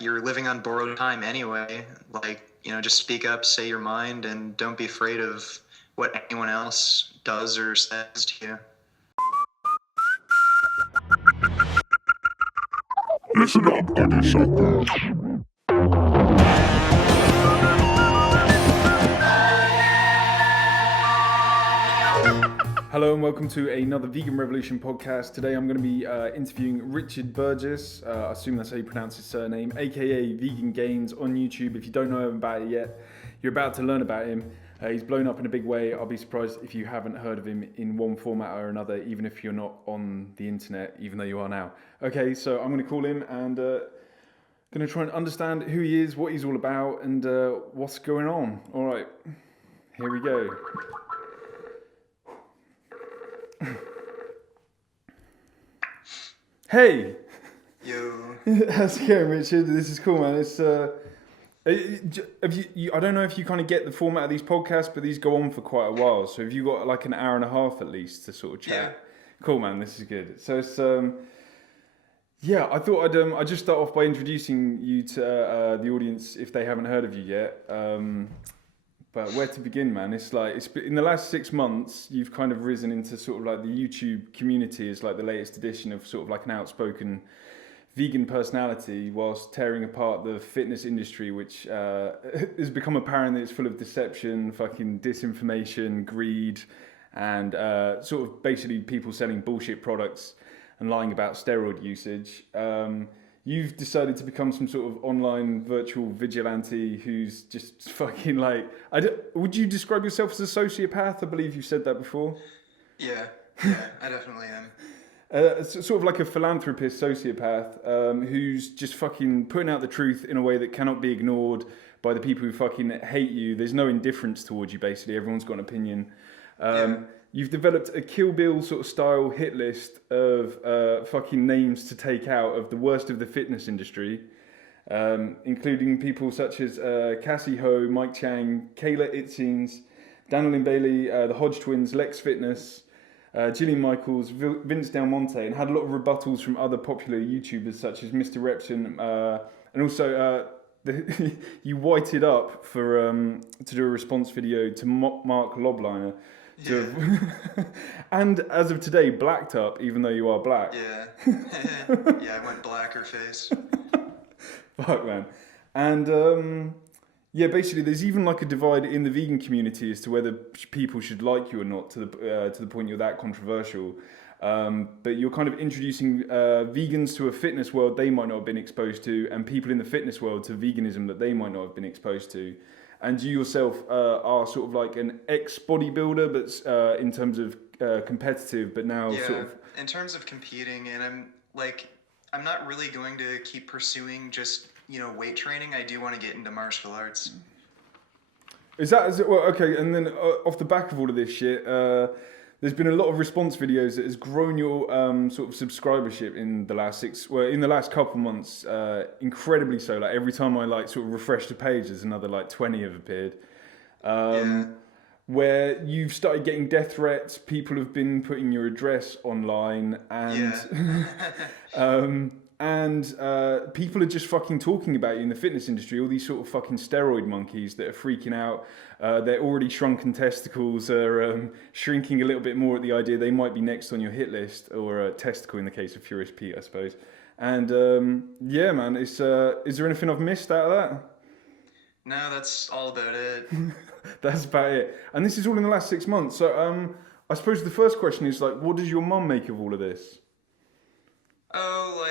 you're living on borrowed time anyway. Like, just speak up, say your mind, and don't be afraid of what anyone else does or says to you. Listen up, Buddy Sucker. Hello and welcome to another Vegan Revolution podcast. Today I'm going to be interviewing Richard Burgess, I assume that's how you pronounce his surname, aka Vegan Gains on YouTube. If you don't know about it yet, you're about to learn about him. He's blown up in a big way. I'll be surprised if you haven't heard of him in one format or another, even if you're not on the internet, even though you are now. Okay, so I'm going to call him and going to try and understand who he is, what he's all about, and what's going on. All right, here we go. Hey! Yo. How's it going, Richard? This is cool, man. It's have you I don't know if you kind of get the format of these podcasts, but these go on for quite a while. So have you got like an hour and a half at least to sort of chat? Yeah. Cool, man. This is good. So it's yeah, I thought I'd just start off by introducing you to the audience if they haven't heard of you yet. But where to begin, man? It's in the last 6 months, you've kind of risen into sort of like the YouTube community as like the latest edition of sort of like an outspoken vegan personality, whilst tearing apart the fitness industry, which has become apparent that it's full of deception, fucking disinformation, greed, and sort of basically people selling bullshit products and lying about steroid usage. You've decided to become some sort of online virtual vigilante who's just fucking like... would you describe yourself as a sociopath? I believe you've said that before. Yeah, I definitely am. Sort of like a philanthropist sociopath who's just fucking putting out the truth in a way that cannot be ignored by the people who fucking hate you. There's no indifference towards you, basically. Everyone's got an opinion. You've developed a Kill Bill sort of style hit list of fucking names to take out of the worst of the fitness industry, including people such as Cassie Ho, Mike Chang, Kayla Itzines, Daniel Bailey, the Hodge Twins, Lex Fitness, Gillian Michaels, Vince Del Monte, and had a lot of rebuttals from other popular YouTubers such as Mr. Repton, and also you whited up for to do a response video to Mark Lobliner. Yeah. And as of today, blacked up, even though you are black. Yeah. Yeah, I went blacker face. Fuck, man. And yeah, basically, there's even like a divide in the vegan community as to whether people should like you or not, to the point you're that controversial. But you're kind of introducing vegans to a fitness world they might not have been exposed to, and people in the fitness world to veganism that they might not have been exposed to. And you yourself are sort of like an ex-bodybuilder, but in terms of competitive, but now sort of... in terms of competing, and I'm not really going to keep pursuing just, weight training. I do want to get into martial arts. Is it? Well, okay, and then off the back of all of this shit, there's been a lot of response videos that has grown your sort of subscribership in the last couple months, incredibly so. Like every time I sort of refresh the page, there's another 20 have appeared. Where you've started getting death threats, people have been putting your address online, and and people are just fucking talking about you in the fitness industry. All these sort of fucking steroid monkeys that are freaking out. Their already shrunken testicles are shrinking a little bit more at the idea they might be next on your hit list, or a testicle in the case of Furious Pete, I suppose. And yeah, man, is there anything I've missed out of that? No, that's all about it. That's about it. And this is all in the last 6 months. So I suppose the first question is what does your mum make of all of this? Oh,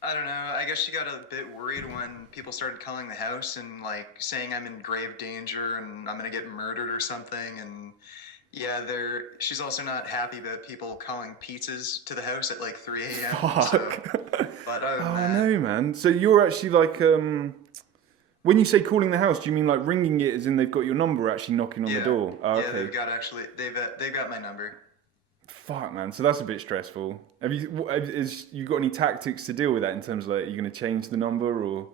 I don't know. I guess she got a bit worried when people started calling the house and saying I'm in grave danger and I'm gonna get murdered or something. And yeah, she's also not happy about people calling pizzas to the house at 3 a.m. Fuck. So, but no, man. So you're actually when you say calling the house, do you mean ringing it as in they've got your number, actually knocking on the door? Oh, yeah, okay. they've got my number. Fuck, man. So that's a bit stressful. Have you got any tactics to deal with that in terms of are you going to change the number or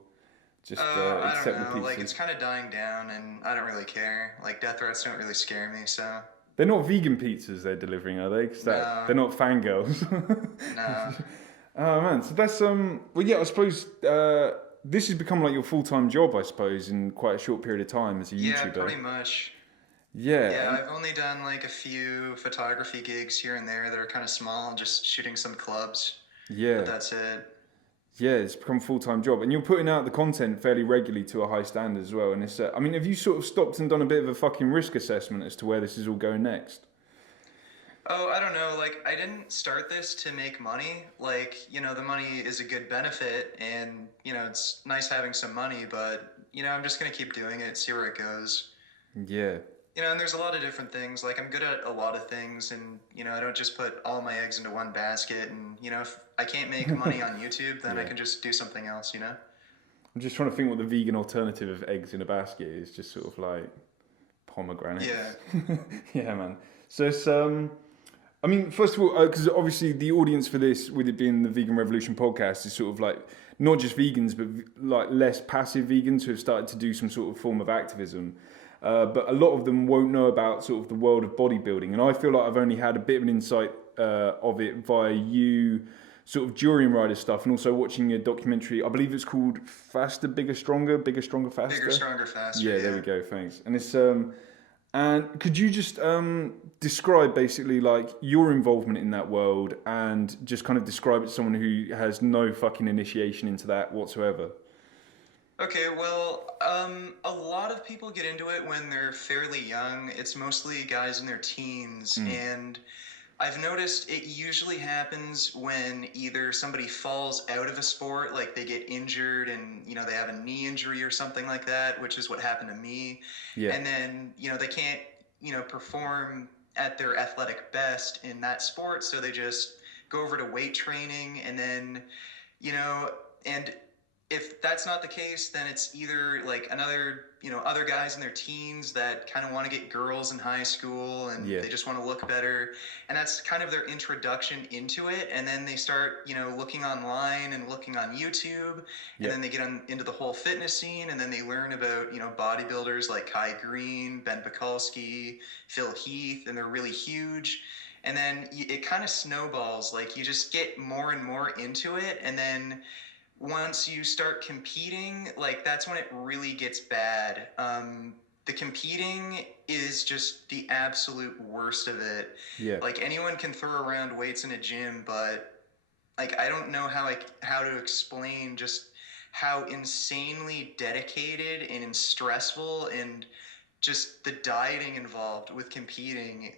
just accept the pizza? It's kind of dying down, and I don't really care. Death threats don't really scare me, so. They're not vegan pizzas they're delivering, are they? 'Cause No. They're not fangirls. No. Oh man, so that's well, yeah. I suppose this has become like your full-time job, I suppose, in quite a short period of time as a Yeah, YouTuber. pretty much. Yeah, Yeah, I've only done like a few photography gigs here and there that are kind of small, just shooting some clubs, but yeah, that's it. yeah. It's become a full-time job, and you're putting out the content fairly regularly to a high standard as well. And it's, I mean, have you sort of stopped and done a bit of a fucking risk assessment as to where this is all going next? Oh, I don't know. Like, I didn't start this to make money. Like, the money is a good benefit, and, it's nice having some money, but, I'm just going to keep doing it, see where it goes. Yeah, And there's a lot of different things. Like, I'm good at a lot of things, and, I don't just put all my eggs into one basket. And, if I can't make money on YouTube, then I Yeah. can just do something else. I'm just trying to think what the vegan alternative of eggs in a basket is. Just sort of like pomegranates. Yeah. Yeah, man. So it's I mean, first of all, because obviously the audience for this, with it being the Vegan Revolution podcast, is sort of like not just vegans, but like less passive vegans who have started to do some sort of form of activism. But a lot of them won't know about sort of the world of bodybuilding, and I feel like I've only had a bit of an insight of it via you, sort of during Rider stuff, and also watching a documentary. I believe it's called Faster, Bigger, Stronger, Faster. Bigger, stronger, faster. Yeah, there we go. Thanks. And it's and could you just describe basically like your involvement in that world and just kind of describe it to someone who has no fucking initiation into that whatsoever? Okay, well, a lot of people get into it when they're fairly young. It's mostly guys in their teens, and I've noticed it usually happens when either somebody falls out of a sport, like they get injured and, they have a knee injury or something like that, which is what happened to me. Yeah. And then, they can't, perform at their athletic best in that sport, so they just go over to weight training, and then, and if that's not the case, then it's either like other guys in their teens that kind of want to get girls in high school, and Yeah. they just want to look better. And that's kind of their introduction into it. And then they start, looking online and looking on YouTube, and Yeah. then they get into the whole fitness scene, and then they learn about, bodybuilders like Kai Green, Ben Pekulski, Phil Heath, and they're really huge. And then it kind of snowballs. Like, you just get more and more into it, and then once you start competing, like, that's when it really gets bad. The competing is just the absolute worst of it. Yeah. Like, anyone can throw around weights in a gym, but like, I don't know how to explain just how insanely dedicated and stressful and just the dieting involved with competing.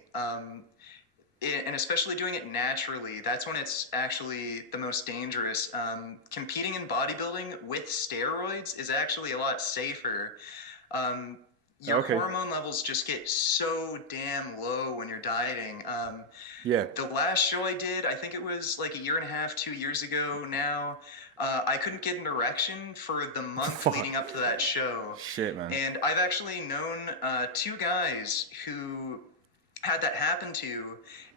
And especially doing it naturally, that's when it's actually the most dangerous. Competing in bodybuilding with steroids is actually a lot safer. Your Okay. hormone levels just get so damn low when you're dieting. Yeah. The last show I did, I think it was like a year and a half, 2 years ago now, I couldn't get an erection for the month Fuck. leading up to that show. Shit, man. And I've actually known two guys who had that happen to,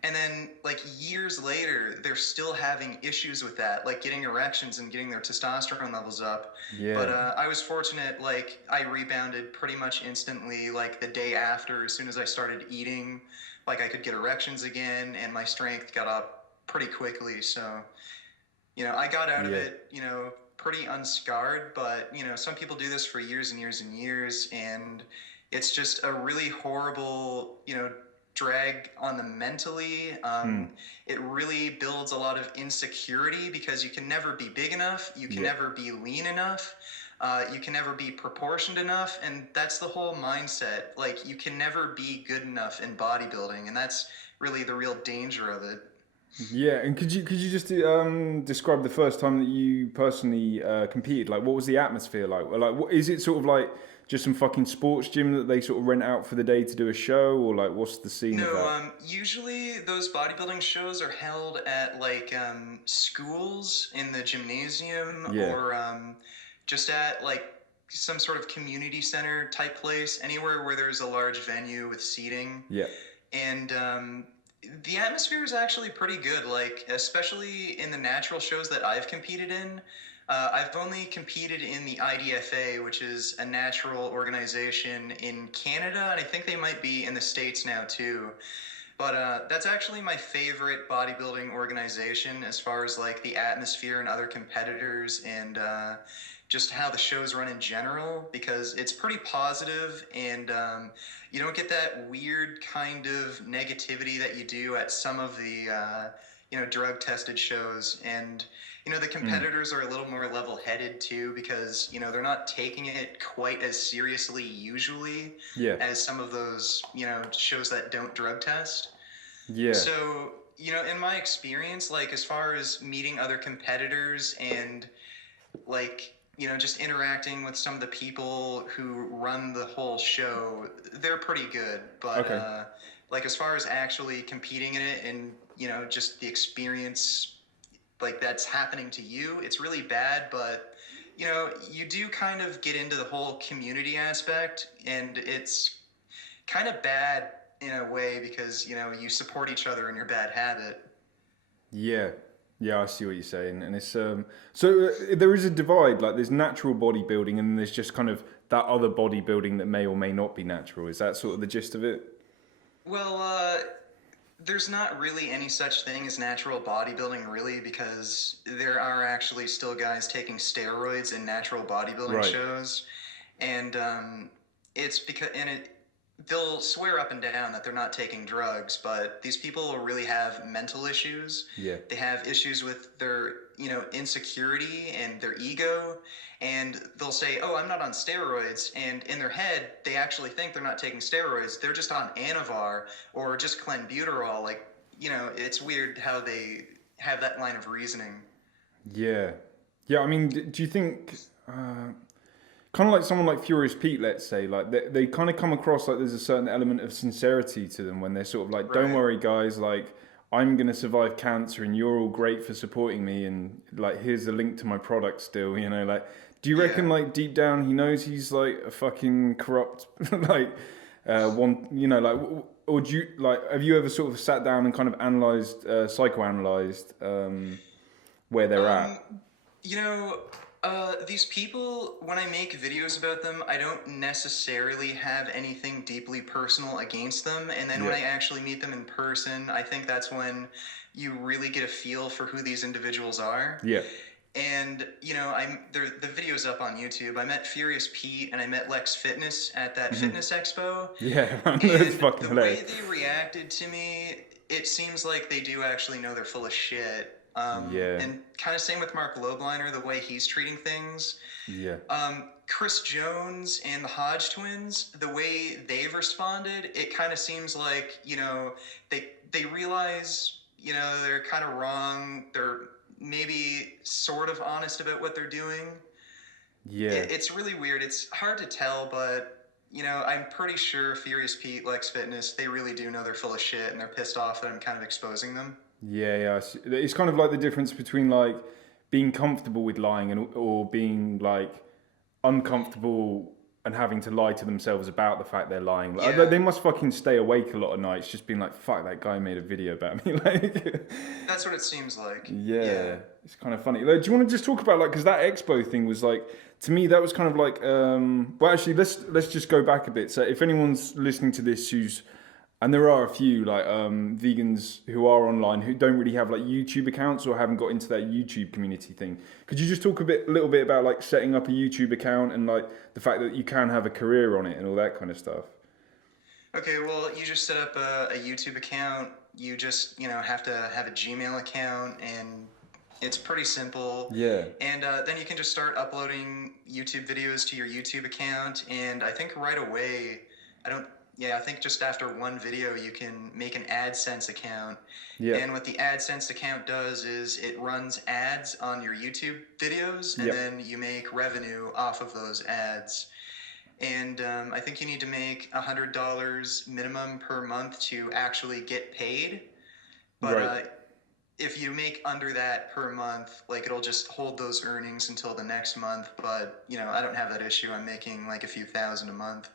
and then like years later they're still having issues with that, like getting erections and getting their testosterone levels up. Yeah. But I was fortunate, like I rebounded pretty much instantly, like the day after. As soon as I started eating, like I could get erections again, and my strength got up pretty quickly. So I got out of Yeah. it pretty unscarred. But some people do this for years and years and years, and it's just a really horrible drag on them mentally. It really builds a lot of insecurity, because you can never be big enough, you can Yeah. never be lean enough, you can never be proportioned enough, and that's the whole mindset. Like, you can never be good enough in bodybuilding, and that's really the real danger of it. Yeah, and could you just describe the first time that you personally competed? Like, what was the atmosphere like? Like, is it sort of like just some fucking sports gym that they sort of rent out for the day to do a show, or like what's the scene of No, that? usually those bodybuilding shows are held at like schools in the gymnasium, Yeah. or just at like some sort of community center type place, anywhere where there's a large venue with seating. Yeah. And the atmosphere is actually pretty good, like especially in the natural shows that I've competed in. I've only competed in the IDFA, which is a natural organization in Canada, and I think they might be in the States now too. But that's actually my favorite bodybuilding organization as far as like the atmosphere and other competitors and just how the shows run in general because it's pretty positive and you don't get that weird kind of negativity that you do at some of the drug tested shows and the Mm. competitors are a little more level headed too because they're not taking it quite as seriously usually Yeah. as some of those shows that don't drug test. Yeah. So, in my experience, like as far as meeting other competitors and like, just interacting with some of the people who run the whole show, they're pretty good. But Okay. like as far as actually competing in it and, just the experience like that's happening to you, it's really bad, but you do kind of get into the whole community aspect and it's kind of bad in a way because you support each other in your bad habit. Yeah, yeah, I see what you're saying, and it's so there is a divide. Like there's natural bodybuilding, and there's just kind of that other bodybuilding that may or may not be natural. Is that sort of the gist of it? Well, there's not really any such thing as natural bodybuilding, really, because there are actually still guys taking steroids in natural bodybuilding Right. shows, and it's because they'll swear up and down that they're not taking drugs, but these people really have mental issues. Yeah. They have issues with their, insecurity and their ego, and they'll say, "Oh, I'm not on steroids," and in their head, they actually think they're not taking steroids. They're just on Anavar or just clenbuterol. Like, it's weird how they have that line of reasoning. Yeah. Yeah. I mean, do you think? Kind of like someone like Furious Pete, let's say, like they kind of come across like there's a certain element of sincerity to them when they're sort of like, don't Right. worry, guys, like I'm gonna survive cancer, and you're all great for supporting me, and like here's a link to my product still, like. Do you reckon, Yeah. like deep down, he knows he's like a fucking corrupt, like one, or do you like? Have you ever sort of sat down and kind of analyzed, psychoanalyzed, where they're at? Um, you know, these people, when I make videos about them, I don't necessarily have anything deeply personal against them. And then when Yeah, I actually meet them in person, I think that's when you really get a feel for who these individuals are. yeah, And the video's up on YouTube. I met Furious Pete and I met Lex Fitness at that fitness expo. yeah. That's And fucking the hilarious. way they reacted to me, it seems like they do actually know they're full of shit. Yeah, And kind of same with Mark Lobliner, the way he's treating things. yeah. Chris Jones and the Hodge twins, the way they've responded, it kind of seems like, they realize, they're kind of wrong. They're maybe sort of honest about what they're doing. Yeah, It's really weird. It's hard to tell, but I'm pretty sure Furious Pete, Lex Fitness, they really do know they're full of shit and they're pissed off that I'm kind of exposing them. yeah, yeah. It's kind of like the difference between like being comfortable with lying and or being like uncomfortable and having to lie to themselves about the fact they're lying. Like, Yeah, they must fucking stay awake a lot of nights, just being like, "Fuck, that guy made a video about me." Like, that's what it seems like. yeah, Yeah. it's kind of funny. Like, do you want to just talk about like because that expo thing was like to me that was kind of like well actually let's just go back a bit. So if anyone's listening to this who's and there are a few like vegans who are online who don't really have like YouTube accounts or haven't got into that YouTube community thing. Could you just talk a little bit about like setting up a YouTube account and like the fact that you can have a career on it and all that kind of stuff? Okay, well, you just set up a YouTube account. You just, have to have a Gmail account, and it's pretty simple. Yeah, And then you can just start uploading YouTube videos to your YouTube account. And I think right away, I think just after one video, you can make an AdSense account. yeah, And what the AdSense account does is it runs ads on your YouTube videos, and yeah, then you make revenue off of those ads. And I think you need to make $100 minimum per month to actually get paid. But right. if you make under that per month, like it'll just hold those earnings until the next month. But I don't have that issue. I'm making like a few thousand a month.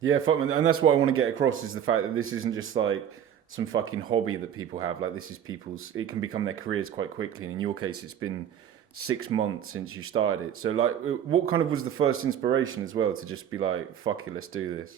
Yeah, fuck, man. And that's what I want to get across is the fact that this isn't just like some fucking hobby that people have. Like this is people's. It can become their careers quite quickly. And in your case, it's been 6 months since you started it. So like, what kind of was the first inspiration as well to just be like, fuck it, let's do this?